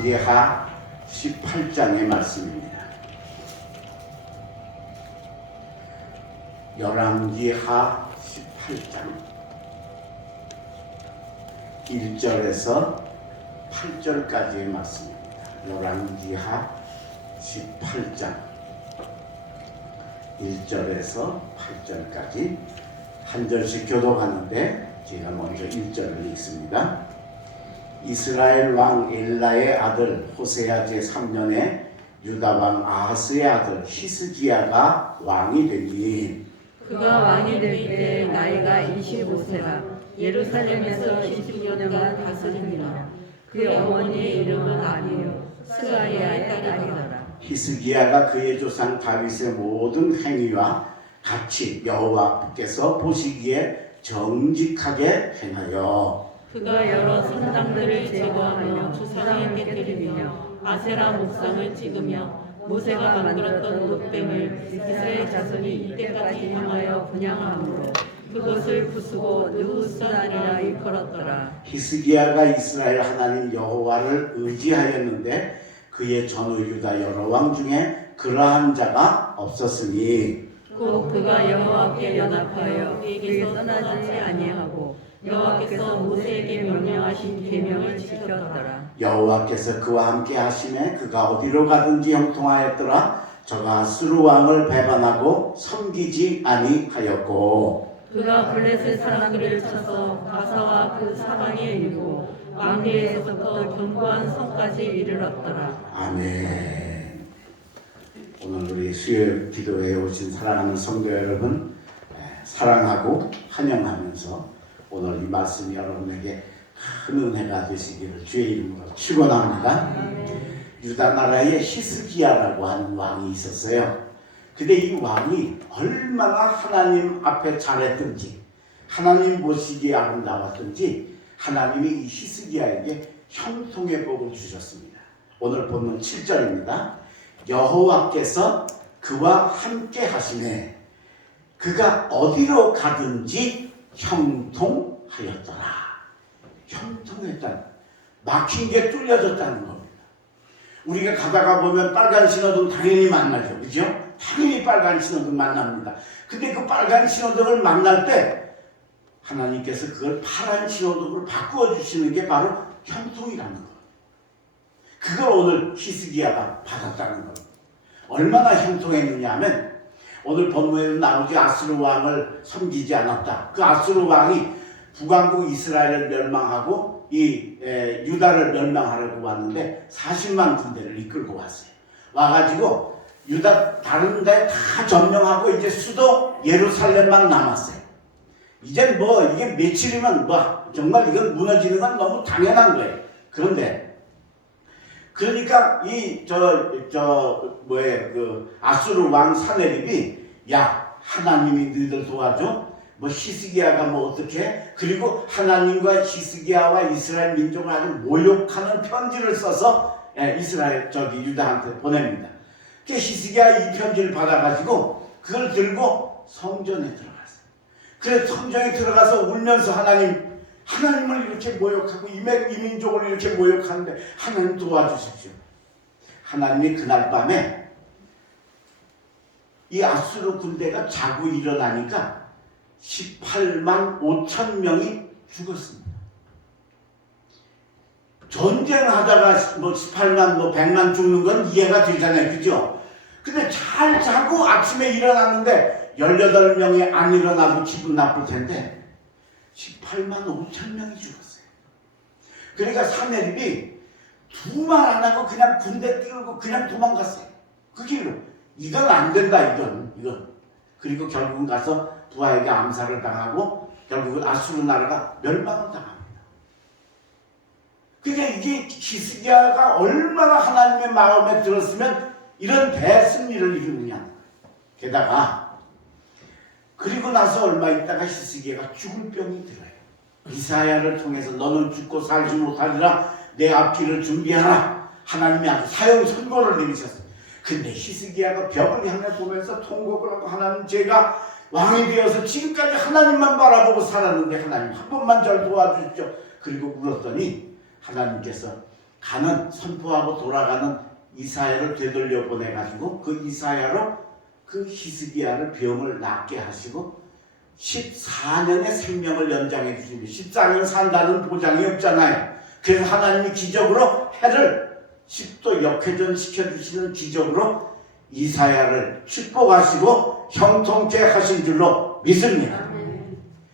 열왕기하 18장의 말씀입니다. 열왕기하 18장 1절에서 8절까지의 말씀입니다. 열왕기하 18장 1절에서 8절까지 한 절씩 교독하는데 제가 먼저 1절을 읽습니다. 이스라엘 왕 엘라의 아들 호세아 제3년에 유다 왕 아하스의 아들 히스기야가 왕이 되니 그가 왕이 될 때 나이가 25세라 예루살렘에서 20년간 다스리니라. 그의 어머니의 이름은 아비요 스가리아의 딸이더라. 히스기야가 그의 조상 다윗의 모든 행위와 같이 여호와께서 보시기에 정직하게 행하여 그가 여러 선당들을 제거하며 주상을 깨뜨리며 아세라 목상을 찍으며 모세가 만들었던 롯뱀을 이스라엘 자손이 이때까지 향하여 분향함으로 그것을 부수고 느후스단이라 일컬었더라. 히스기야가 이스라엘 하나님 여호와를 의지하였는데 그의 전후 유다 여러 왕 중에 그러한 자가 없었으니 곧 그가 여호와께 연합하여 그에게서 떠나지 아니하고 여호와께서 모세에게 명령하신 계명을 지켰더라. 여호와께서 그와 함께 하시매 그가 어디로 가든지 형통하였더라. 저가 아수르 왕을 배반하고 섬기지 아니하였고 그가 블레셋 사람들을 쳐서 가사와 그 사방에 일고 왕리에서부터 견고한 성까지 이르렀더라. 아멘. 오늘 우리 수요일 기도회에 오신 사랑하는 성도 여러분, 사랑하고 환영하면서 오늘 이 말씀이 여러분에게 큰 은혜가 되시기를 주의 이름으로 축원합니다. 유다 나라에 히스기야라고 하는 왕이 있었어요. 근데 이 왕이 얼마나 하나님 앞에 잘했든지 하나님 보시기에 아름다웠든지 하나님이 이 히스기야에게 형통의 복을 주셨습니다. 오늘 본문 7절입니다. 여호와께서 그와 함께 하시네 그가 어디로 가든지 형통하였더라. 형통했다. 막힌 게 뚫려졌다는 겁니다. 우리가 가다가 보면 빨간 신호등 당연히 만나죠. 그죠? 당연히 빨간 신호등 만납니다. 근데 그 빨간 신호등을 만날 때 하나님께서 그걸 파란 신호등으로 바꾸어 주시는 게 바로 형통이라는 거예요. 그걸 오늘 히스기야가 받았다는 거예요. 얼마나 형통했느냐 하면 오늘 본문에도 나오지 아수르 왕을 섬기지 않았다. 그 아수르 왕이 북왕국 이스라엘을 멸망하고 이 유다를 멸망하려고 왔는데 40만 군대를 이끌고 왔어요. 와가지고 유다 다른 데 다 점령하고 이제 수도 예루살렘만 남았어요. 이제 뭐 이게 며칠이면 뭐 정말 이건 무너지는 건 너무 당연한 거예요. 그런데 그러니까 그 아수르 왕 사네립이 야 하나님이 너희들 도와줘. 뭐 히스기야가 뭐 어떻게 그리고 하나님과 히스기야와 이스라엘 민족을 아주 모욕하는 편지를 써서 이스라엘 유다한테 보냅니다. 그 히스기야 이 편지를 받아가지고 그걸 들고 성전에 들어갔어요. 그래서 성전에 들어가서 울면서 하나님을 이렇게 모욕하고 이 민족을 이렇게 모욕하는데 하나님 도와주십시오. 하나님이 그날 밤에 이 아수르 군대가 자고 일어나니까 18만 5천 명이 죽었습니다. 전쟁하다가 뭐 18만, 뭐 100만 죽는 건 이해가 되잖아요. 그죠? 근데 잘 자고 아침에 일어났는데 18명이 안 일어나도 기분 나쁠 텐데 18만 5천 명이 죽었어요. 그러니까 사내립이 두 말 안 하고 그냥 군대 띄우고 그냥 도망갔어요. 그 길로. 이건 안 된다, 이건. 그리고 결국은 가서 부하에게 암살을 당하고 결국은 아수르 나라가 멸망을 당합니다. 그러니까 이게 히스기야가 얼마나 하나님의 마음에 들었으면 이런 대승리를 이루느냐. 게다가 그리고 나서 얼마 있다가 히스기야가 죽을 병이 들어요. 이사야를 통해서 너는 죽고 살지 못하리라 내 앞길을 준비하라. 하나님이 아주 사형 선고를 내리셨어요. 근데 히스기야가 벽을 향해 보면서 통곡을 하고 하나님 제가 왕이 되어서 지금까지 하나님만 바라보고 살았는데 하나님 한 번만 절 도와주십시오. 그리고 울었더니 하나님께서 가는 선포하고 돌아가는 이사야를 되돌려 보내가지고 그 이사야로 그 히스기야를 병을 낫게 하시고 14년의 생명을 연장해 주십니다. 14년 산다는 보장이 없잖아요. 그래서 하나님이 기적으로 해를 10도 역회전 시켜주시는 기적으로 이사야를 축복하시고 형통케 하신 줄로 믿습니다.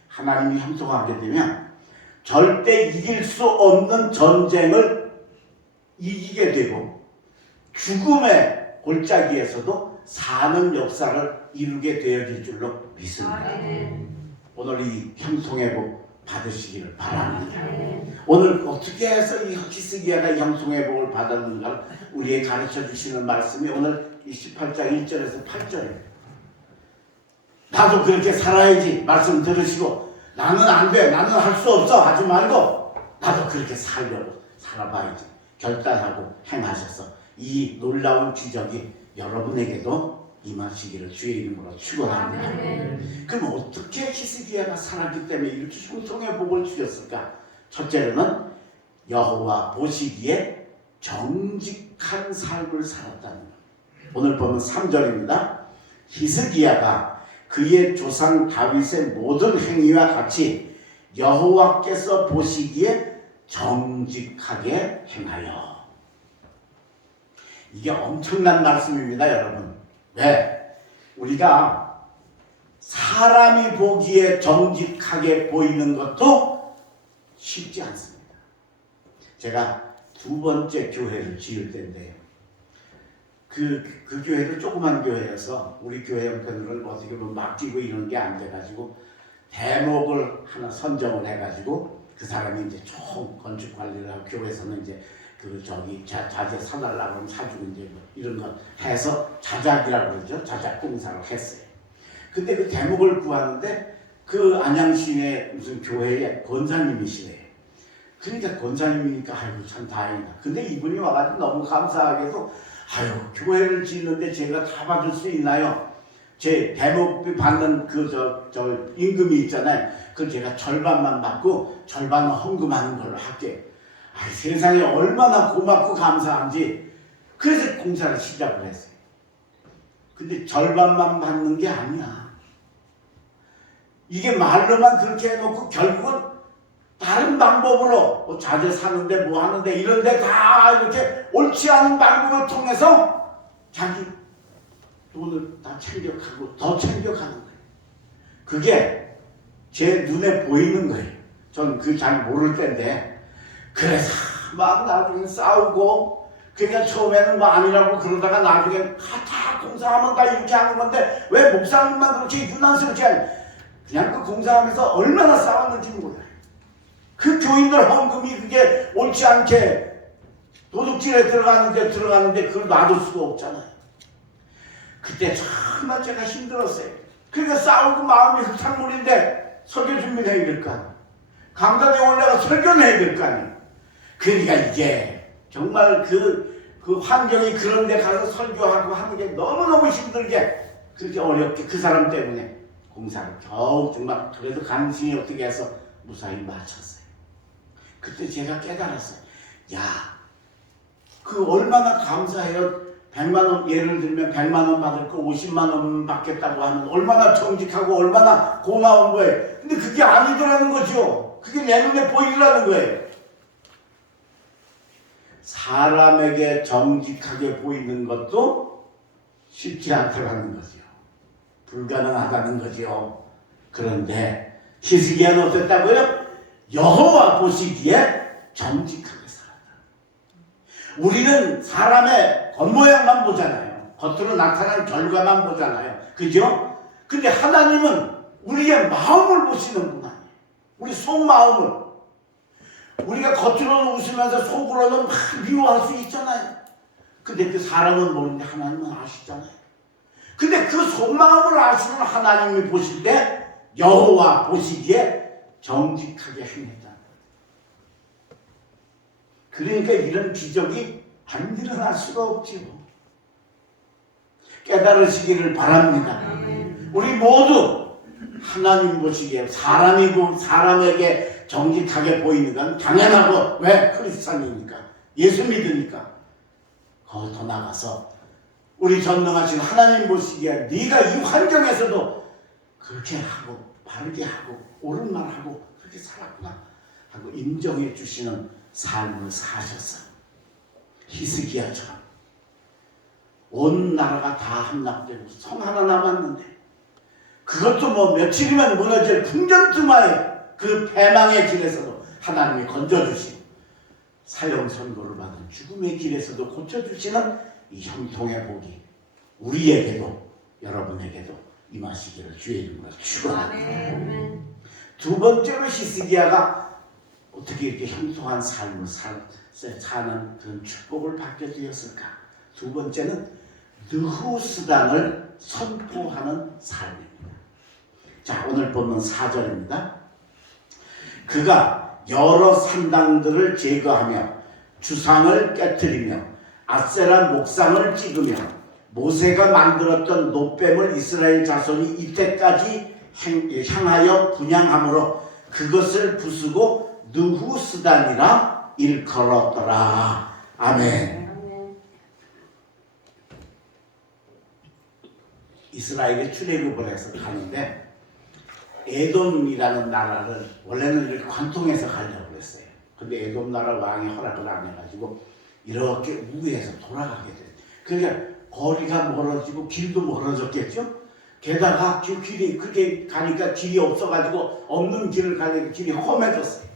하나님이 형통하게 되면 절대 이길 수 없는 전쟁을 이기게 되고 죽음의 골짜기에서도 사는 역사를 이루게 되어질 줄로 믿습니다. 오늘 이 형통의 복 받으시기를 바랍니다. 오늘 어떻게 해서 이 히스기야가 형통의 복을 받았는가 우리에게 가르쳐 주시는 말씀이 오늘 28장 1절에서 8절입니다. 나도 그렇게 살아야지 말씀 들으시고 나는 안 돼, 나는 할 수 없어 하지 말고 나도 그렇게 살아봐야지 결단하고 행하셔서 이 놀라운 기적이 여러분에게도 임하시기를 주의 이름으로 축원합니다. 그럼 어떻게 히스기야가 살았기 때문에 이렇게 형통의 복을 주셨을까? 첫째로는 여호와 보시기에 정직한 삶을 살았다는 것. 오늘 보면 3절입니다. 히스기야가 그의 조상 다윗의 모든 행위와 같이 여호와께서 보시기에 정직하게 행하여. 이게 엄청난 말씀입니다, 여러분. 왜? 우리가 사람이 보기에 정직하게 보이는 것도 쉽지 않습니다. 제가 두 번째 교회를 지을 때인데요. 그 교회도 조그만 교회여서 우리 교회 형편으로는 어떻게 보면 맡기고 이런 게 안 돼가지고 대목을 하나 선정을 해가지고 그 사람이 이제 총 건축 관리를 하고 교회에서는 이제 자재 사달라고 하면 사주고 이제 뭐 이런 거 해서 자작이라고 그러죠. 자작 공사를 했어요. 근데 그 대목을 구하는데 그 안양시내 무슨 교회의 권사님이시래요. 그러니까 권사님이니까 아이고 참 다행이다. 근데 이분이 와가지고 너무 감사하게도 아유 교회를 짓는데 제가 다 받을 수 있나요? 제 대목비 받는 저 임금이 있잖아요. 그걸 제가 절반만 받고 절반은 헌금하는 걸로 할게요. 아, 세상에 얼마나 고맙고 감사한지. 그래서 공사를 시작을 했어요. 근데 절반만 받는 게 아니야. 이게 말로만 그렇게 해놓고 결국은 다른 방법으로 뭐 자재 사는데 뭐 하는데 이런데 다 이렇게 옳지 않은 방법을 통해서 자기 돈을 다 챙겨가고 더 챙겨가는 거예요. 그게 제 눈에 보이는 거예요. 전 그 잘 모를 때인데 그래서 막 나중에 싸우고 그냥 처음에는 뭐 아니라고 그러다가 나중에 다 공사하면 다 이렇게 하는 건데 왜 목사님만 그렇게 유난스럽게 하냐. 그냥 그 공사하면서 얼마나 싸웠는지 몰라요. 그 교인들 헌금이 그게 옳지 않게 도둑질에 들어가는데 그걸 놔둘 수가 없잖아요. 그때 정말 제가 힘들었어요. 그러니까 싸우고 마음이 흙탕물인데 설교 준비해야 될 거 아니에요. 강단에 올라가 설교는 해야 될 거 아니에요. 그러니까 이게 정말 그 환경이 그런 데 가서 설교하고 하는 게 너무너무 힘들게 그렇게 어렵게 그 사람 때문에 공사를 겨우 정말 그래도 간신히 어떻게 해서 무사히 마쳤어요. 그때 제가 깨달았어요. 야, 그 얼마나 감사해요. 100만 원, 예를 들면 100만 원 받을 거 50만 원 받겠다고 하면 얼마나 정직하고 얼마나 고마운 거예요. 근데 그게 아니더라는 거죠. 그게 내 눈에 보이더라는 거예요. 사람에게 정직하게 보이는 것도 쉽지 않다는 거죠. 불가능하다는 거죠. 그런데 히스기야는 어땠다고요? 여호와 보시기에 정직하게 살았다. 우리는 사람의 겉모양만 보잖아요. 겉으로 나타난 결과만 보잖아요. 그죠? 근데 하나님은 우리의 마음을 보시는구나. 우리 속마음을. 우리가 겉으로는 웃으면서 속으로는 막 미워할 수 있잖아요. 근데 그 사람은 모르는데 하나님은 아시잖아요. 근데 그 속마음을 아시는 하나님이 보실 때 여호와 보시기에 정직하게 행했다. 그러니까 이런 기적이 안 일어날 수가 없지요. 깨달으시기를 바랍니다. 우리 모두 하나님 보시기에 사람에게 정직하게 보이는 건 당연하고 왜? 크리스찬이니까. 예수 믿으니까 더 나가서 우리 전능하신 하나님 보시기에 네가 이 환경에서도 그렇게 하고 바르게 하고 옳은 말 하고 그렇게 살았구나 하고 인정해 주시는 삶을 사셨어요. 히스기야처럼 온 나라가 다 함락되고 성 하나 남았는데 그것도 뭐 며칠이면 무너질 풍전등화의 그 패망의 길에서도 하나님이 건져주시고 사형 선고를 받은 죽음의 길에서도 고쳐주시는 이 형통의 복이 우리에게도 여러분에게도 임하시기를 주의 이름으로 축원합니다. 두 번째로 히스기야가 어떻게 이렇게 형통한 삶을 사는 그런 축복을 받게 되었을까? 두 번째는 느후스단을 선포하는 삶입니다. 자, 오늘 본문 4절입니다. 그가 여러 산당들을 제거하며 주상을 깨뜨리며 아세라 목상을 찍으며 모세가 만들었던 놋뱀을 이스라엘 자손이 이때까지 향하여 분향함으로 그것을 부수고 느후스단이라 일컬었더라. 아멘. 이스라엘의 출애굽을 해서 가는데 에돔이라는 나라를 원래는 이렇게 관통해서 가려고 했어요. 근데 에돔 나라 왕이 허락을 안 해가지고 이렇게 우회해서 돌아가게 돼요. 그러니까 거리가 멀어지고 길도 멀어졌겠죠. 게다가 길이 그렇게 가니까 길이 없어가지고 없는 길을 가니까 길이 험해졌어요.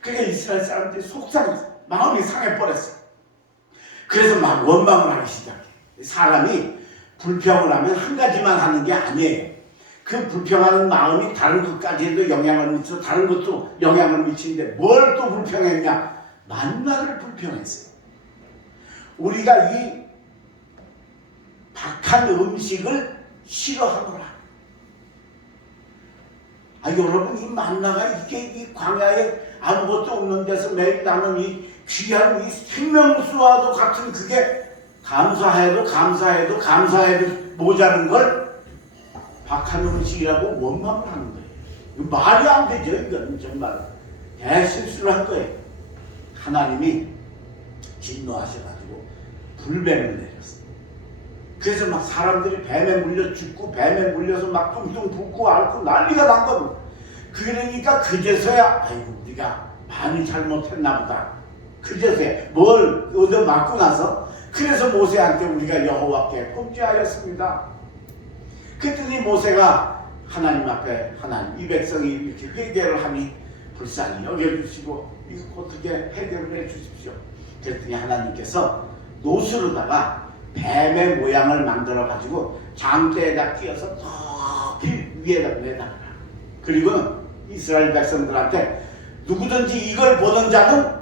그러니까 이스라엘 사람들이 속상했어요. 마음이 상해버렸어요. 그래서 막 원망을 하기 시작해. 사람이 불평을 하면 한 가지만 하는 게 아니에요. 그 불평하는 마음이 다른 것까지도 영향을 미쳐 다른 것도 영향을 미치는데 뭘 또 불평했냐? 만나를 불평했어요. 우리가 이 박한 음식을 싫어하노라. 여러분 이 만나가 이게 이 광야에 아무것도 없는 데서 매일 나는 이 귀한 이 생명수와도 같은 그게 감사해도 모자른 걸 박한 음식이라고 원망을 하는 거예요. 이거 말이 안 되죠. 이건 정말 대실수를 한 거예요. 하나님이 진노하셔가지고 불뱀을 내렸어요. 그래서 막 사람들이 뱀에 물려 죽고 뱀에 물려서 막 뚱뚱 붓고 앓고 난리가 난 겁니다. 그러니까 그제서야 아이고 우리가 많이 잘못했나 보다. 그제서야 뭘 얻어맞고 나서 그래서 모세한테 우리가 여호와께 범죄하였습니다. 그랬더니 모세가 하나님 앞에 하나님 이 백성이 이렇게 회개를 하니 불쌍히 여겨주시고 이거 어떻게 해결을 해주십시오. 그랬더니 하나님께서 노수로다가 뱀의 모양을 만들어 가지고 장대에다 끼워서 높이 위에다 내다가 그리고는 이스라엘 백성들한테 누구든지 이걸 보는 자는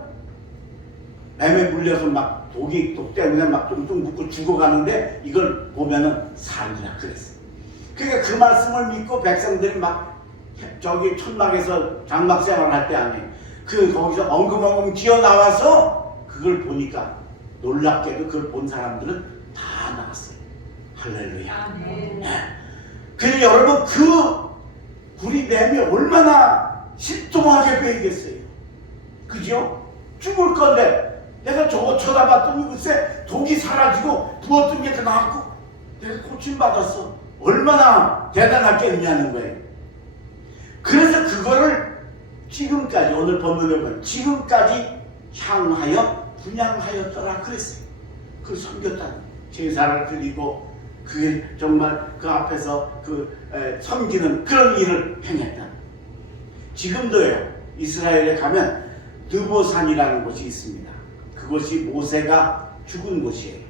뱀에 물려서 막 독 때문에 막 뚱뚱 붓고 죽어가는데 이걸 보면은 살리라 그랬어요. 그러니까 그 말씀을 믿고 백성들이 막 저기 천막에서 장막 생활을 할 때 아니에요. 거기서 엉금엉금 기어나와서 그걸 보니까 놀랍게도 그걸 본 사람들은 다 나왔어요. 할렐루야. 네. 근데 여러분 그 구리뱀이 얼마나 신통하게 보이겠어요. 그죠? 죽을 건데 내가 저거 쳐다봤더니 글쎄 독이 사라지고 부었던 게 다 나왔고 내가 고침받았어. 얼마나 대단하겠냐는 거예요. 그래서 그거를 지금까지 오늘 본문에 보면 지금까지 향하여 분향하였더라 그랬어요. 그걸 섬겼다는 제사를 드리고 그게 정말 그 앞에서 섬기는 그런 일을 행했다. 지금도요. 이스라엘에 가면 느보산이라는 곳이 있습니다. 그곳이 모세가 죽은 곳이에요.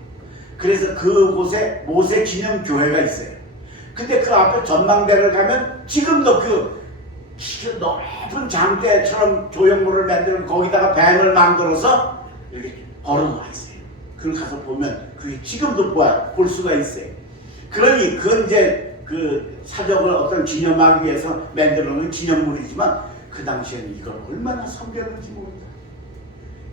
그래서 그곳에 모세 기념교회가 있어요. 근데 그 앞에 전망대를 가면 지금도 그 높은 장대처럼 조형물을 만들고 거기다가 뱀을 만들어서 이렇게 걸어놓아 있어요. 그걸 가서 보면 그게 지금도 볼 수가 있어요. 그러니 그건 이제 그 사적을 어떤 기념하기 위해서 만들어 놓은 기념물이지만 그 당시에는 이걸 얼마나 섬겼는지 모릅니다.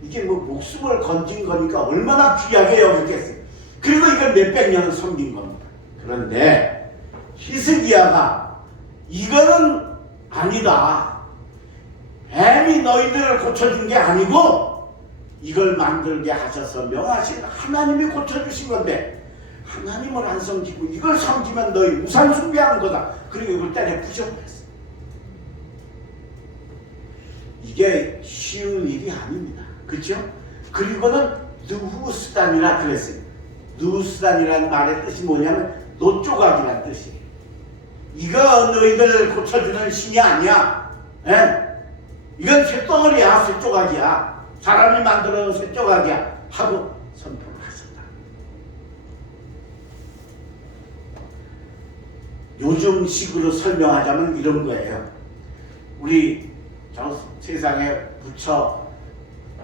이게 뭐 목숨을 건진 거니까 얼마나 귀하게 여겼겠어요. 그리고 이걸 몇백 년을 섬긴 겁니다. 그런데 히스기야가 이거는 아니다. 뱀이 너희들을 고쳐준 게 아니고 이걸 만들게 하셔서 명하신 하나님이 고쳐주신 건데 하나님을 안 섬기고 이걸 섬기면 너희 우상 숭배하는 거다. 그리고 이걸 때려 부셔버렸어요. 이게 쉬운 일이 아닙니다. 그렇죠? 그리고는 느후스단이라 그랬어요. 느후스단이라는 말의 뜻이 뭐냐면 노조각이라는 뜻이에요. 이거 너희들 고쳐주는 신이 아니야. 에? 이건 쇳덩어리야, 쇳조각이야. 사람이 만들어놓은 쇳조각이야 하고 선포를 하셨다. 요즘 식으로 설명하자면 이런 거예요. 우리 저 세상에 부처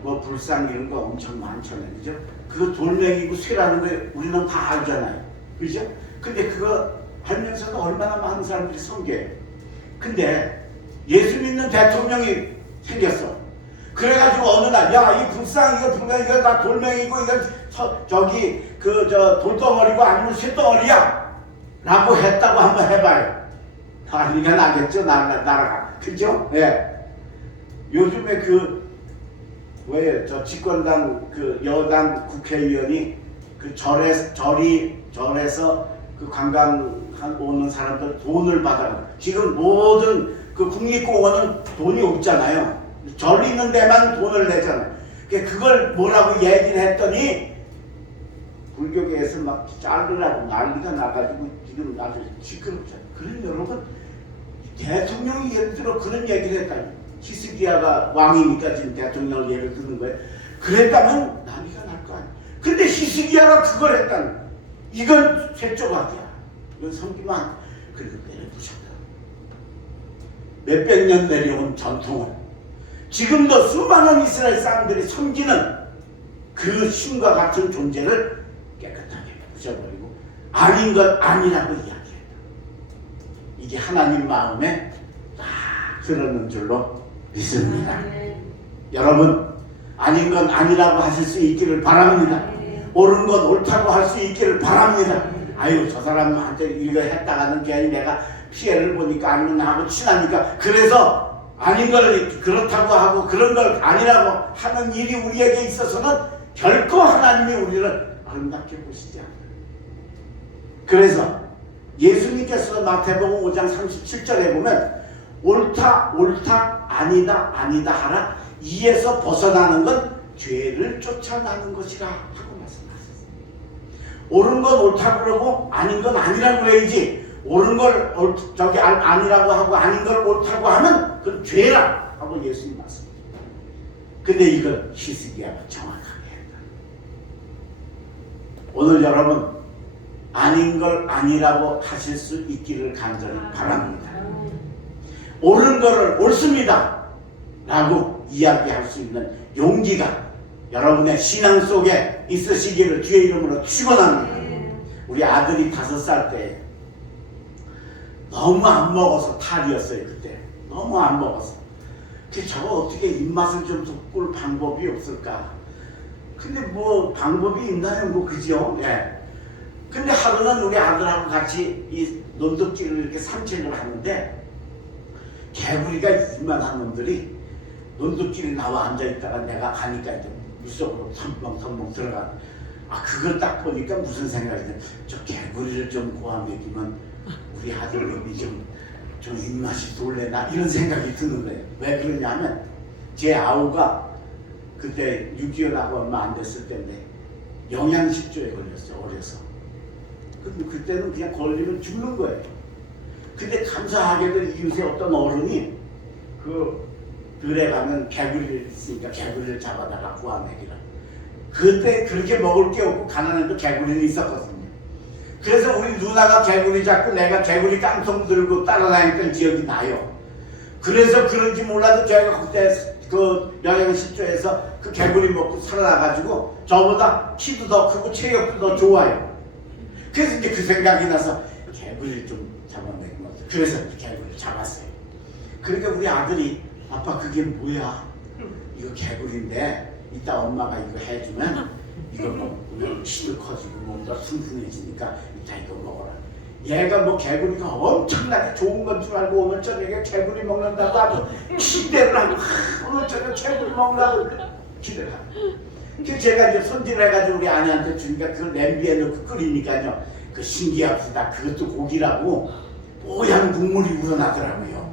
뭐 불상 이런 거 엄청 많잖아요. 그죠? 그거 돌멩이고 쇠라는 거 우리는 다 알잖아요. 그죠? 근데 그거 알면서도 얼마나 많은 사람들이 섬겨요. 근데 예수 믿는 대통령이 생겼어. 그래가지고 어느 날, 야, 이 불상, 이거 다 돌멩이고, 이거 저 돌덩어리고 아니면 쇳덩어리야 라고 했다고 한번 해봐요. 난리가 나겠죠, 나라가. 그죠? 예. 요즘에 저 집권당 여당 국회의원이 절에서 그 관광 오는 사람들 돈을 받아요. 지금 모든 그 국립공원은 돈이 없잖아요. 절 있는 데만 돈을 내잖아요. 그걸 뭐라고 얘기를 했더니 불교계에서 막 자르라고 난리가 나가지고 지금 아주 시끄럽잖아요. 그런 여러분, 대통령이 예를 들어 그런 얘기를 했다니. 히스기야가 왕이니까 지금 대통령을 예를 드는 거예요. 그랬다면 난리가 날 거 아니에요. 근데 히스기야가 그걸 했다니. 이건 쇳조각이야. 이건 섬기만. 그리고 때려부셨다. 몇백 년 내려온 전통을 지금도 수많은 이스라엘 사람들이 섬기는 그 신과 같은 존재를 깨끗하게 부셔버리고 아닌 것 아니라고 이야기했다. 이게 하나님 마음에 딱 들었는 줄로 믿습니다. 여러분, 아닌 건 아니라고 하실 수 있기를 바랍니다. 옳은 건 옳다고 할 수 있기를 바랍니다. 아유, 저 사람한테 이거 했다가는 괜히 내가 피해를 보니까 아니면 나하고 친하니까 그래서 아닌 걸 그렇다고 하고 그런 걸 아니라고 하는 일이 우리에게 있어서는 결코 하나님이 우리를 아름답게 보시지 않아요. 그래서 예수님께서 마태복음 5장 37절에 보면 옳다 아니다 하라. 이에서 벗어나는 건 죄를 쫓아나는 것이라 하고 말씀하셨어요. 옳은 건 옳다고 그러고 아닌 건 아니라고 그래야지. 옳은 걸 아니라고 하고 아닌 걸 옳다고 하면 그건 죄라 하고 예수님 말씀하셨어요. 근데 이걸 히스기야가 정확하게 했다. 오늘 여러분, 아닌 걸 아니라고 하실 수 있기를 간절히 바랍니다. 옳은 거를 옳습니다 라고 이야기할 수 있는 용기가 여러분의 신앙 속에 있으시기를 주의 이름으로 축원합니다. 우리 아들이 5살 때 너무 안 먹어서 탈이었어요. 그때 너무 안 먹어서. 저거 어떻게 입맛을 좀 돋굴 방법이 없을까. 근데 뭐 방법이 있나요? 뭐 그죠? 예. 근데 하루는 우리 아들하고 같이 이 논둑길을 이렇게 산책을 하는데 개구리가 이만한 놈들이 논둑길에 나와 앉아있다가 내가 가니까 이제 물속으로 텀벙텀벙 들어가. 그걸 딱 보니까 무슨 생각이 드냐. 저 개구리를 좀 고아먹이면 우리 아들놈이 좀 입맛이 돌래나 이런 생각이 드는 거예요. 왜 그러냐면 제 아우가 그때 6.25 나고 얼마 안 됐을 때인데 영양실조에 걸렸어요. 어려서. 근데 그때는 그냥 걸리면 죽는 거예요. 근데 감사하게도 이웃에 어떤 어른이 그 들에 가면 개구리를 있으니까 개구리를 잡아다가 구워먹이라. 그때 그렇게 먹을 게 없고 가난해도 개구리는 있었거든요. 그래서 우리 누나가 개구리 잡고 내가 개구리 깡통 들고 따라다녔던 기억이 나요. 그래서 그런지 몰라도 제가 그때 그 영양실조에서 그 개구리 먹고 살아나가지고 저보다 키도 더 크고 체격도 더 좋아요. 그래서 이제 그 생각이 나서 개구리를 좀 잡아먹는 거죠. 그래서 개구리를 잡았어요. 그러니까 우리 아들이 아빠 그게 뭐야? 이거 개구리인데 이따 엄마가 이거 해주면 이거 먹으면 키도 커지고 몸도 튼튼해지니까 이따 이거 먹어라. 얘가 뭐 개구리가 엄청나게 좋은 건 줄 알고 오늘 저녁에 개구리 먹는다고 아주 기대를 하고 오늘 저녁 개구리 먹으라고 기대를 하고 그 제가 이제 손질을 해가지고 우리 아내한테 주니까 그 냄비에 넣고 끓이니까요. 그 신기합시다. 그것도 고기라고 뽀얀 국물이 우러나더라고요.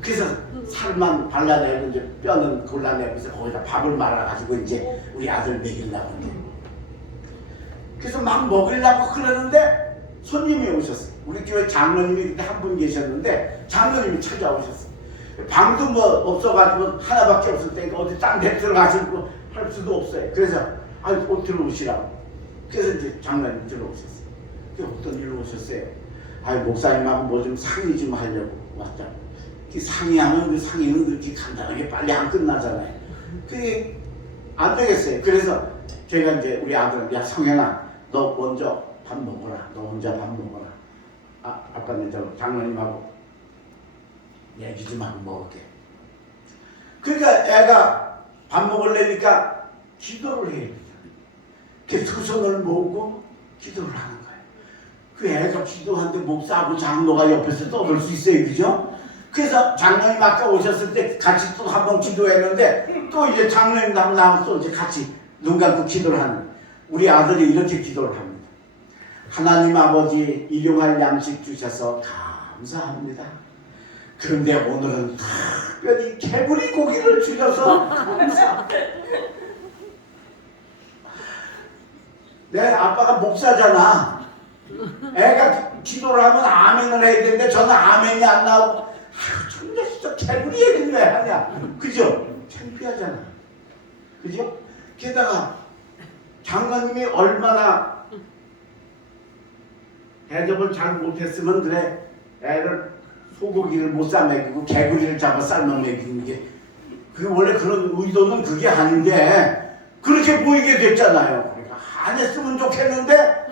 그래서 살만 발라내고 이제 뼈는 골라내면서 거기다 밥을 말아가지고 이제 우리 아들 먹이려고 이제. 그래서 막 먹으려고 그러는데 손님이 오셨어요. 우리 교회 장로님이 그때 한 분 계셨는데 장로님이 찾아오셨어요. 방도 뭐 없어가지고 하나밖에 없을 때니까 어디 딴 데 들어가시고 할 수도 없어요. 그래서 들어오시라고. 그래서 이제 장로님 들어오셨어요. 어떤 일로 오셨어요? 목사님하고 뭐 좀 상의 좀 하려고 왔다. 상의하면 그 상의는 그렇게 간단하게 빨리 안 끝나잖아요. 그게 안 되겠어요. 그래서 제가 이제 우리 아들, 야 성현아, 너 먼저 밥 먹어라. 너 혼자 밥 먹어라. 아빠는 저 장로님하고 얘기 좀 하고 먹을게. 그러니까 애가 밥 먹으려니까 기도를 해야 된다. 그래서 두 손을 모으고 기도를 하는 거예요. 그 애가 기도하는데 목사하고 장로가 옆에서 떠들 수 있어요. 그죠? 그래서 장로님 아까 오셨을 때 같이 또 한 번 기도했는데 또 이제 장로님도 한번 나와서 또 이제 같이 눈 감고 기도를 하는 우리 아들이 이렇게 기도를 합니다. 하나님 아버지 일용할 양식 주셔서 감사합니다. 그런데 오늘은 특별히 개구리 고기를 주셔서 감사합니다. 내 아빠가 목사잖아. 애가 기도를 하면 아멘을 해야 되는데 저는 아멘이 안 나오고 정말 진짜 개구리 얘기를 왜 하냐. 그죠? 창피하잖아. 그죠? 게다가 장로님이 얼마나 대접을 잘 못했으면 그래 애를 소고기를 못 싸 먹이고 개구리를 잡아 삶아 먹이는 게 그게 원래 그런 의도는 그게 아닌데 그렇게 보이게 됐잖아요. 그러니까 안 했으면 좋겠는데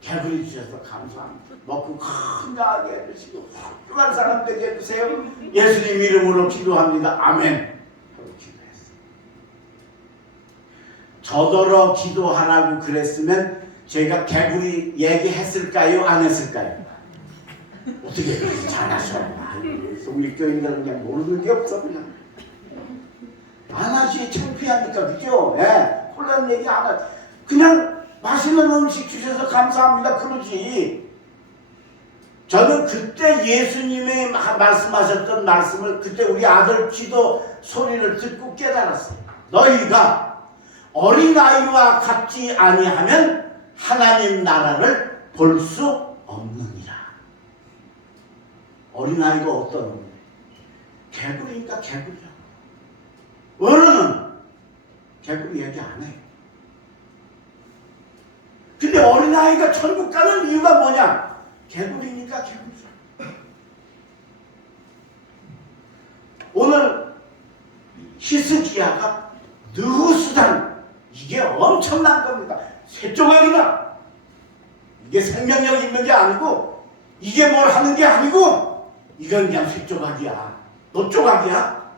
개구리 주셔서 감사합니다. 먹고 건강하게 해주시고 훌륭한 사람 되게 해주세요. 예수님 이름으로 기도합니다. 아멘 하고 기도했어요. 저더러 기도하라고 그랬으면 저희가 개구리 얘기했을까요? 안 했을까요? 어떻게 그렇게 잘하셔? 우리 교인들은 그냥 모르는 게 없어. 그냥 안 하시. 창피하니까. 그죠? 예. 홀란 얘기 안 하지. 그냥 맛있는 음식 주셔서 감사합니다 그러지. 저는 그때 예수님이 말씀하셨던 말씀을 그때 우리 아들 기도 소리를 듣고 깨달았어요. 너희가 어린아이와 같지 아니하면 하나님 나라를 볼 수 없느니라. 어린아이가 어떤 놈이에요? 개구리니까 개구리야. 어른은 개구리 얘기 안 해. 근데 어린아이가 천국 가는 이유가 뭐냐? 개구리니까 개구리야. 오늘 히스기야가 느후수단 이게 엄청난 겁니다. 새 조각이다. 이게 생명력 있는 게 아니고 이게 뭘 하는 게 아니고 이건 그냥 새 조각이야. 너 조각이야?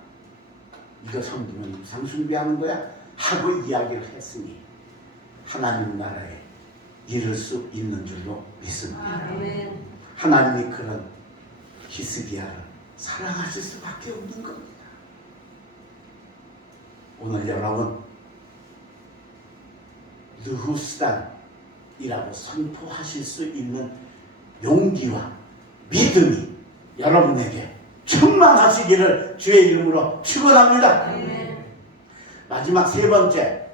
이거 섬기면 우상 숭배하는 거야? 하고 이야기를 했으니 하나님 나라에 이룰 수 있는 줄로 믿습니다. 아멘. 하나님이 그런 히스기야를 사랑하실 수밖에 없는 겁니다. 오늘 여러분 느후수단이라고 선포하실 수 있는 용기와 믿음이 여러분에게 충만하시기를 주의 이름으로 축원합니다. 아멘. 마지막 세 번째,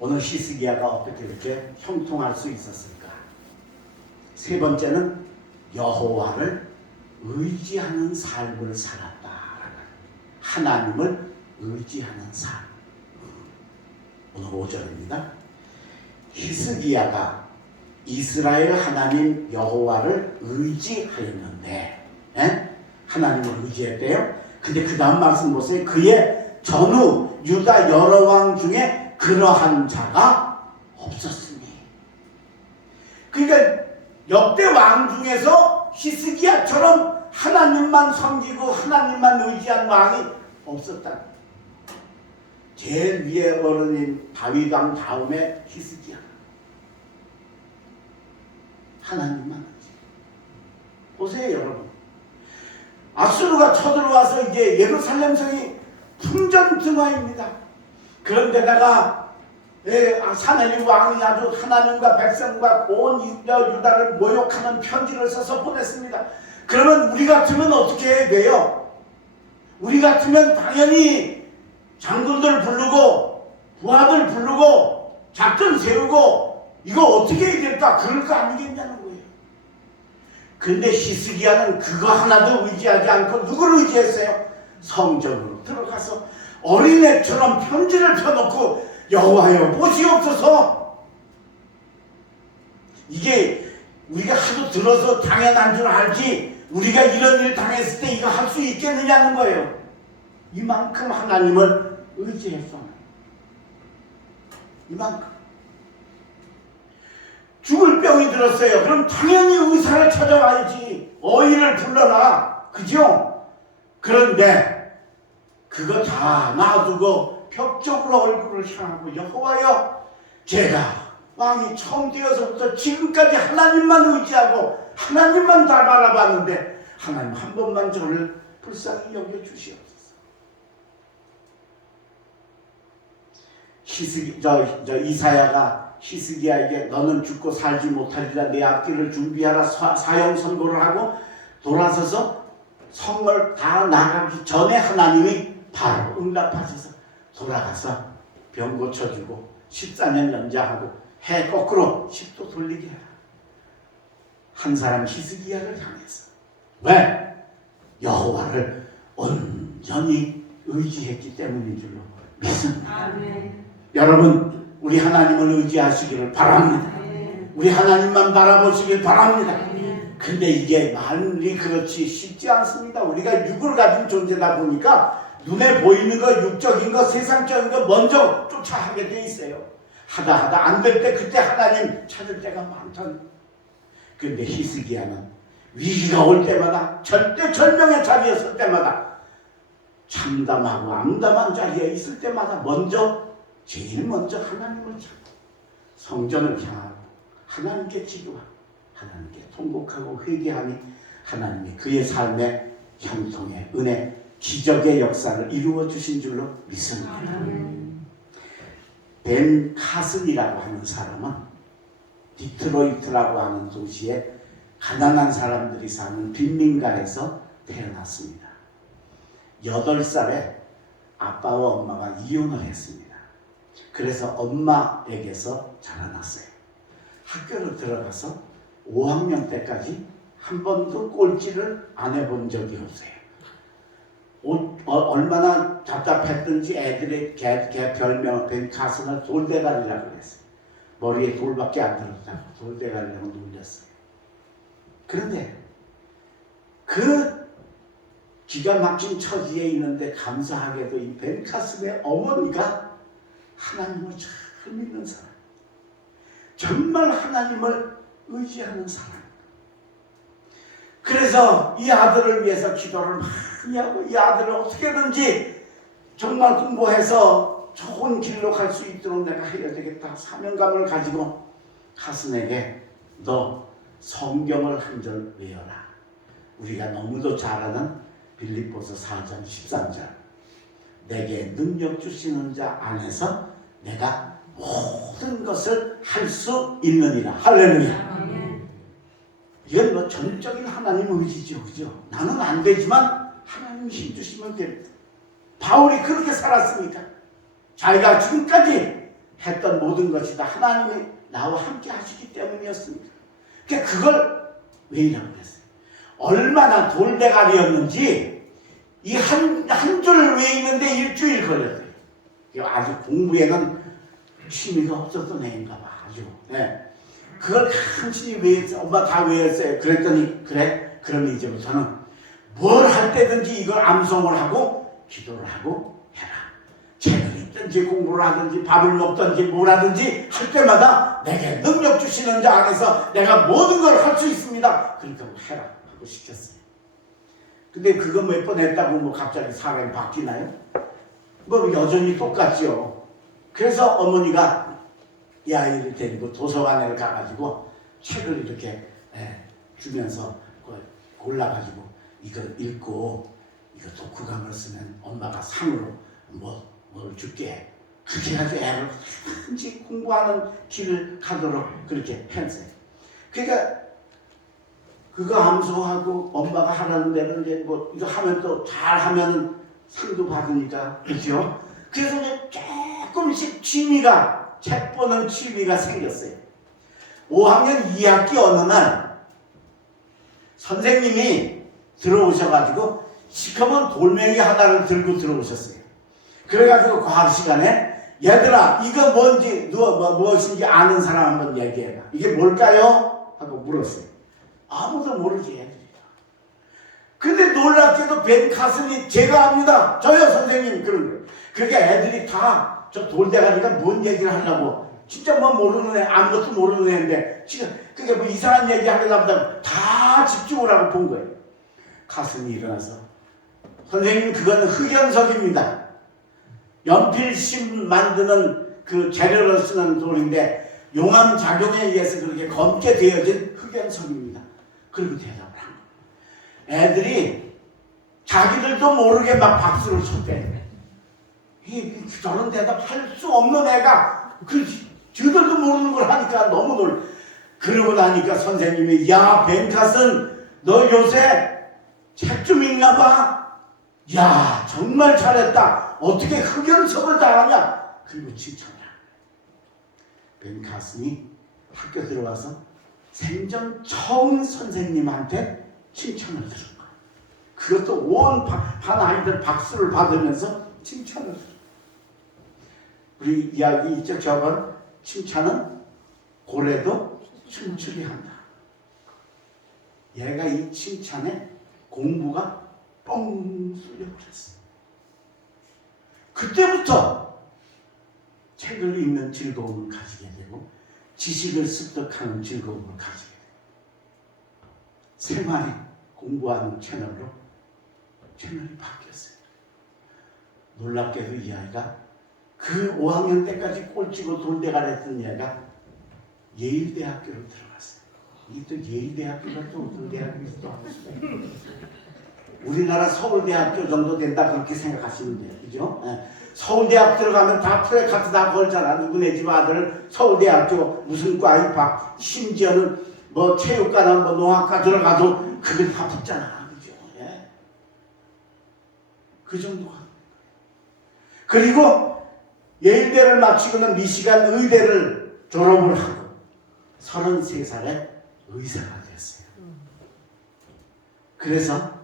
오늘 히스기야가 어떻게 이렇게 형통할 수 있었을까? 세 번째는 여호와를 의지하는 삶을 살았다. 하나님을 의지하는 삶. 오늘 5절입니다. 히스기야가 이스라엘 하나님 여호와를 의지하였는데, 하나님을 의지했대요. 근데 그 다음 말씀 보세요. 그의 전후 유다 여러 왕 중에 그러한 자가 없었으니. 그러니까 역대 왕 중에서 히스기야처럼 하나님만 섬기고 하나님만 의지한 왕이 없었다. 제일 위에 어른인 다윗 왕 다음에 히스기야. 하나님만 의지. 보세요 여러분. 아수르가 쳐들어와서 이제 예루살렘 성이 풍전등화입니다. 그런데다가 사내리 왕이 아주 하나님과 백성과 온 유다를 모욕하는 편지를 써서 보냈습니다. 그러면 우리 같으면 어떻게 해야 돼요? 우리 같으면 당연히 장군들 부르고 부하들 부르고 작전 세우고 이거 어떻게 해야 될까? 그럴 거 아니겠냐는 거예요. 근데 히스기야는 그거 하나도 의지하지 않고 누구를 의지했어요? 성전으로 들어가서 어린애처럼 편지를 펴놓고 여호와여 보시옵소서. 이게 우리가 하도 들어서 당연한 줄 알지 우리가 이런 일 당했을 때 이거 할 수 있겠느냐는 거예요. 이만큼 하나님을 의지했어. 이만큼. 죽을 병이 들었어요. 그럼 당연히 의사를 찾아와야지. 어인을 불러라. 그죠? 그런데 그거 다 놔두고 벽적으로 얼굴을 향하고 여호와여 제가 왕이 처음 되어서부터 지금까지 하나님만 의지하고 하나님만 다 바라봤는데 하나님 한 번만 저를 불쌍히 여겨주시옵소서. 이사야가 히스기야에게 너는 죽고 살지 못하리라 내 앞길을 준비하라 사형 선고를 하고 돌아서서 성을 다 나가기 전에 하나님이 바로 응답하셔서 돌아가서 병 고쳐주고 14년 연장하고 해 거꾸로 10도 돌리게 해라. 한 사람 히스기야를 향해서 왜? 여호와를 온전히 의지했기 때문인 줄로 믿습니다. 아멘. 여러분 우리 하나님을 의지하시기를 바랍니다. 우리 하나님만 바라보시길 바랍니다. 근데 이게 말이 그렇지 쉽지 않습니다. 우리가 육을 가진 존재다 보니까 눈에 보이는 거 육적인 거 세상적인 거 먼저 쫓아하게 돼 있어요. 하다 안 될 때 그때 하나님 찾을 때가 많던. 근데 히스기야는 위기가 올 때마다 절대절명의 자리에 설 때마다 참담하고 암담한 자리에 있을 때마다 제일 먼저 하나님을 찾고 성전을 향하고 하나님께 기도하고 하나님께 통곡하고 회개하니 하나님이 그의 삶의 형통의 은혜 기적의 역사를 이루어 주신 줄로 믿습니다. 벤 카슨이라고 하는 사람은 디트로이트라고 하는 도시에 가난한 사람들이 사는 빈민가에서 태어났습니다. 8살에 아빠와 엄마가 이혼을 했습니다. 그래서 엄마에게서 자라났어요. 학교를 들어가서 5학년 때까지 한 번도 꼴찌를 안 해본 적이 없어요. 얼마나 답답했던지 애들의 걔 별명 벤 카슨을 돌대가리라고 그랬어요. 머리에 돌밖에 안 들었다고 돌대가리라고 놀렸어요. 그런데 그 기가 막힌 처지에 있는데 감사하게도 이 벤 카슨의 어머니가 하나님을 잘 믿는 사람, 정말 하나님을 의지하는 사람. 그래서 이 아들을 위해서 기도를 많이 하고 이 아들을 어떻게든지 정말 공부해서 좋은 길로 갈 수 있도록 내가 해야 되겠다 사명감을 가지고 카슨에게 너 성경을 한 절 외워라. 우리가 너무도 잘 아는 빌립보서 4장 13절 내게 능력 주시는 자 안에서 내가 모든 것을 할 수 있느니라. 할렐루야. 이건 뭐 전적인 하나님 의지죠. 그죠? 나는 안 되지만 하나님 힘 주시면 됩니다. 바울이 그렇게 살았으니까 자기가 지금까지 했던 모든 것이 다 하나님이 나와 함께 하시기 때문이었습니다. 그러니까 그걸 외우라고 했어요. 얼마나 돌대가리였는지 이 한 줄을 외우는데 일주일 걸렸어요. 아주 공부에는 취미가 없었던 애인가 봐. 아주. 네. 그걸 간신히 외웠어요. 엄마 다 외웠어요. 그랬더니 그래? 그러면 이제부터는 뭘 할 때든지 이걸 암송을 하고 기도를 하고 해라. 책을 읽든지 공부를 하든지 밥을 먹든지 뭘 하든지 할 때마다 내게 능력 주시는 자 안에서 내가 모든 걸 할 수 있습니다. 그러니까 해라 하고 시켰어요. 근데 그거 몇 번 했다고 뭐 갑자기 사람이 바뀌나요? 뭐 여전히 똑같죠. 그래서 어머니가 이 아이를 데리고 도서관에 가가지고 책을 이렇게 주면서 골라가지고 이거 읽고 이거 독후감을 쓰면 엄마가 상으로 뭘 줄게 그렇게 해가지고 애를 단지 공부하는 길을 가도록 그렇게 했어요. 그러니까 그거 암송하고 엄마가 하라는 대로 이제 뭐 이거 하면 또 잘하면 상도 받으니까 그렇죠. 그래서 이제 조금씩 취미가 책 보는 취미가 생겼어요. 5학년 2학기 어느 날 선생님이 들어오셔가지고 시커먼 돌멩이 하나를 들고 들어오셨어요. 그래가지고 과학 시간에 얘들아 이거 뭔지 무엇인지 아는 사람 한번 얘기해라. 이게 뭘까요? 하고 물었어요. 아무도 모르지 애들이. 근데 놀랍게도 벤카슨이 제가 압니다. 저요 선생님 그런 거예요. 그러니까 애들이 다 저 돌대가리가 뭔 얘기를 하려고 진짜 뭐 모르는 애 아무것도 모르는 애인데 지금 그게 뭐 이상한 얘기 하려나 보다 다 집중을 하고 본 거예요. 카슨이 일어나서 선생님 그건 흑연석입니다. 연필심 만드는 그 재료를 쓰는 돌인데 용암 작용에 의해서 그렇게 검게 되어진 흑연석입니다. 그리고 대답을 한 거예요. 애들이 자기들도 모르게 막 박수를 쳤대. 저런 대답할 수 없는 애가 저들도 모르는 걸 하니까 너무 놀. 그러고 나니까 선생님이 야 벤카슨 너 요새 책 좀 읽나 봐. 야 정말 잘했다. 어떻게 흑연석을 다 하냐. 그리고 칭찬을 한 거예요. 벤카슨이 학교 들어와서 생전 처음 선생님한테 칭찬을 들은 거예요. 그것도 온 반 아이들 박수를 받으면서 칭찬을 들은 거예요. 우리 이야기 있죠. 저번 칭찬은 고래도 춤추게 한다. 얘가 이 칭찬에 공부가 뻥 뚫려버렸어. 그때부터 책을 읽는 즐거움을 가지게 되고 지식을 습득하는 즐거움을 가지게 되고 생활이 공부하는 채널이 바뀌었어요. 놀랍게도 이 아이가 그 5학년 때까지 꼴찌고 돌대가리 했던 얘가 예일대학교로 들어갔어요. 이게 또 예일대학교가 또 어떤 대학교에서 또 우리나라 서울대학교 정도 된다 그렇게 생각하시면 돼요. 그죠? 네. 서울대학 들어가면 다 플래카드 다 걸잖아. 누구네 집 아들 서울대학교 무슨 과 입학, 심지어는 뭐 체육과나 뭐 농학과 들어가도 그게 다 붙잖아. 그죠? 네. 그 정도가. 그리고 예일대를 마치고는 미시간 의대를 졸업을 하고 33살에 의사가 됐어요. 그래서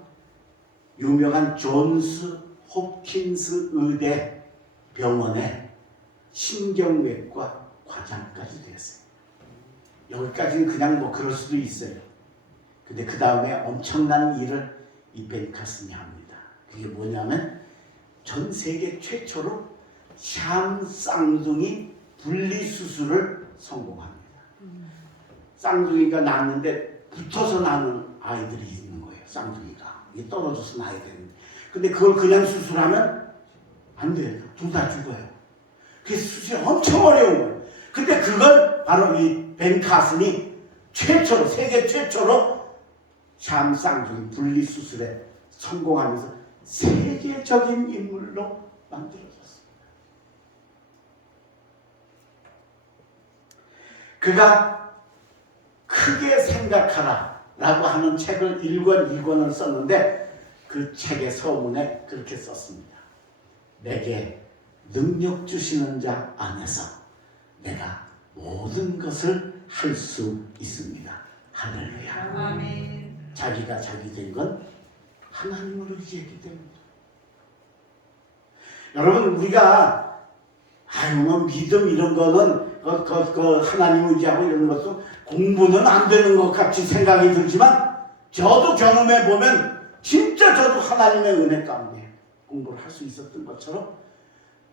유명한 존스 홉킨스 의대 병원의 신경외과 과장까지 됐어요. 여기까지는 그냥 뭐 그럴 수도 있어요. 근데 그 다음에 엄청난 일을 이 벤카슨이 합니다. 그게 뭐냐면 전 세계 최초로 샴 쌍둥이 분리수술을 성공합니다. 쌍둥이가 낳는데 붙어서 낳는 아이들이 있는 거예요. 쌍둥이가. 이게 떨어져서 낳아야 되는데. 근데 그걸 그냥 수술하면 안 돼요. 둘 다 죽어요. 그래서 수술이 엄청 어려운 거예요. 근데 그걸 바로 이 벤카슨이 최초로, 세계 최초로 샴 쌍둥이 분리수술에 성공하면서 세계적인 인물로 만들어졌습니다. 그가 크게 생각하라 라고 하는 책을 1권을 썼는데 그 책의 서문에 그렇게 썼습니다. 내게 능력 주시는 자 안에서 내가 모든 것을 할 수 있습니다. 할렐루야. 아멘. 자기가 자기 된 건 하나님을 의지했기 때문입니다. 여러분 우리가 뭐 믿음 이런 거는 그 하나님 의지하고 이런 것도 공부는 안 되는 것 같이 생각이 들지만 저도 경험해 보면 진짜 저도 하나님의 은혜 가운데 공부를 할 수 있었던 것처럼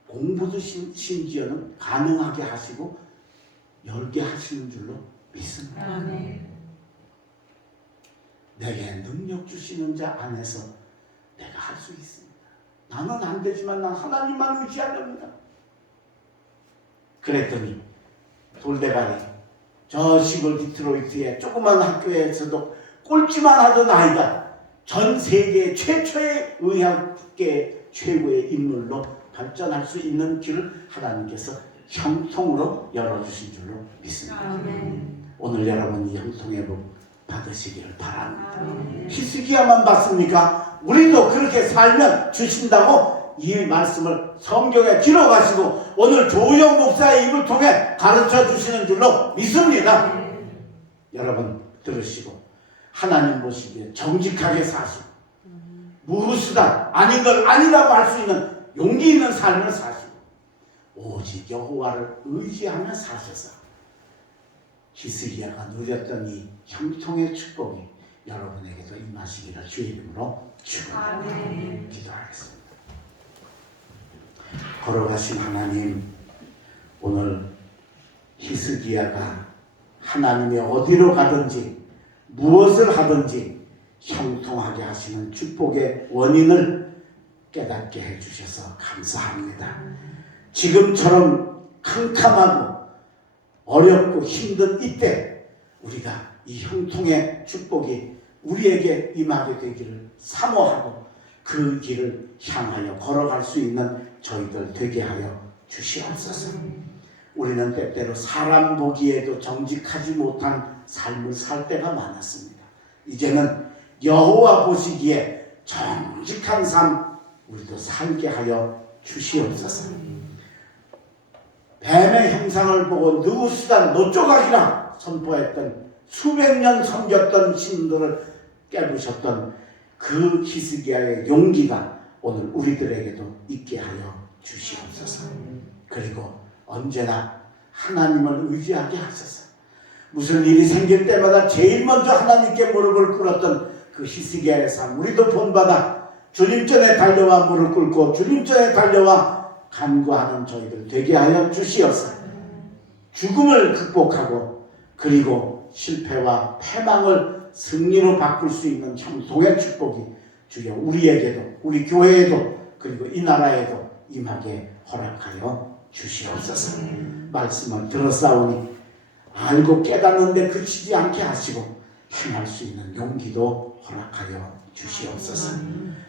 공부도 심지어는 가능하게 하시고 열게 하시는 줄로 믿습니다. 아멘. 내게 능력 주시는 자 안에서 내가 할 수 있습니다. 나는 안 되지만 난 하나님만 의지하렵니다. 그랬더니 돌대가리 저 시골 디트로이트의 조그만 학교에서도 꼴찌만 하던 아이가 전 세계 최초의 의학계 최고의 인물로 발전할 수 있는 길을 하나님께서 형통으로 열어주신 줄로 믿습니다. 아멘. 오늘 여러분 이 형통의 복 받으시기를 바랍니다. 히스기야만 받습니까? 우리도 그렇게 살면 주신다고 이 말씀을 성경에 기록하시고 오늘 조영 목사의 입을 통해 가르쳐 주시는 줄로 믿습니다. 여러분 들으시고 하나님 보시기에 정직하게 사시고 무수다 아닌 걸 아니라고 할 수 있는 용기 있는 삶을 사시고 오직 여호와를 의지하며 사셔서 히스기야가 누렸던 이 형통의 축복이 여러분에게도 임하시기를 주의 이름으로 축원합니다. 기도하겠습니다. 걸어가신 하나님, 오늘 히스기야가 하나님이 어디로 가든지 무엇을 하든지 형통하게 하시는 축복의 원인을 깨닫게 해주셔서 감사합니다. 지금처럼 캄캄하고 어렵고 힘든 이때 우리가 이 형통의 축복이 우리에게 임하게 되기를 사모하고 그 길을 향하여 걸어갈 수 있는 저희들 되게 하여 주시옵소서. 우리는 때때로 사람 보기에도 정직하지 못한 삶을 살 때가 많았습니다. 이제는 여호와 보시기에 정직한 삶 우리도 살게 하여 주시옵소서. 뱀의 형상을 보고 느우수단 노조각이라 선포했던 수백 년 섬겼던 신들을 깨부셨던 그 히스기야의 용기가 오늘 우리들에게도 있게 하여 주시옵소서. 그리고 언제나 하나님을 의지하게 하소서. 무슨 일이 생길 때마다 제일 먼저 하나님께 무릎을 꿇었던 그 히스기야의 삶 우리도 본받아 주님 전에 달려와 무릎 꿇고 주님 전에 달려와 간구하는 저희들 되게 하여 주시옵소서. 죽음을 극복하고 그리고 실패와 패망을 승리로 바꿀 수 있는 형통의 축복이 주여 우리에게도 우리 교회에도 그리고 이 나라에도 임하게 허락하여 주시옵소서. 말씀을 들었사오니 알고 깨닫는데 그치지 않게 하시고 행할 수 있는 용기도 허락하여 주시옵소서.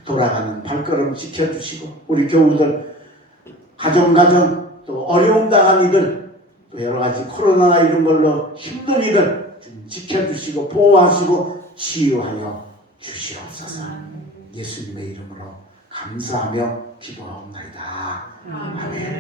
돌아가는 발걸음 지켜주시고 우리 교우들 가정 또 어려움 당한 이들 또 여러 가지 코로나나 이런 걸로 힘든 이들 좀 지켜주시고 보호하시고 치유하여 주시옵소서. 예수님의 이름으로 감사하며 기도하옵나이다. 아멘.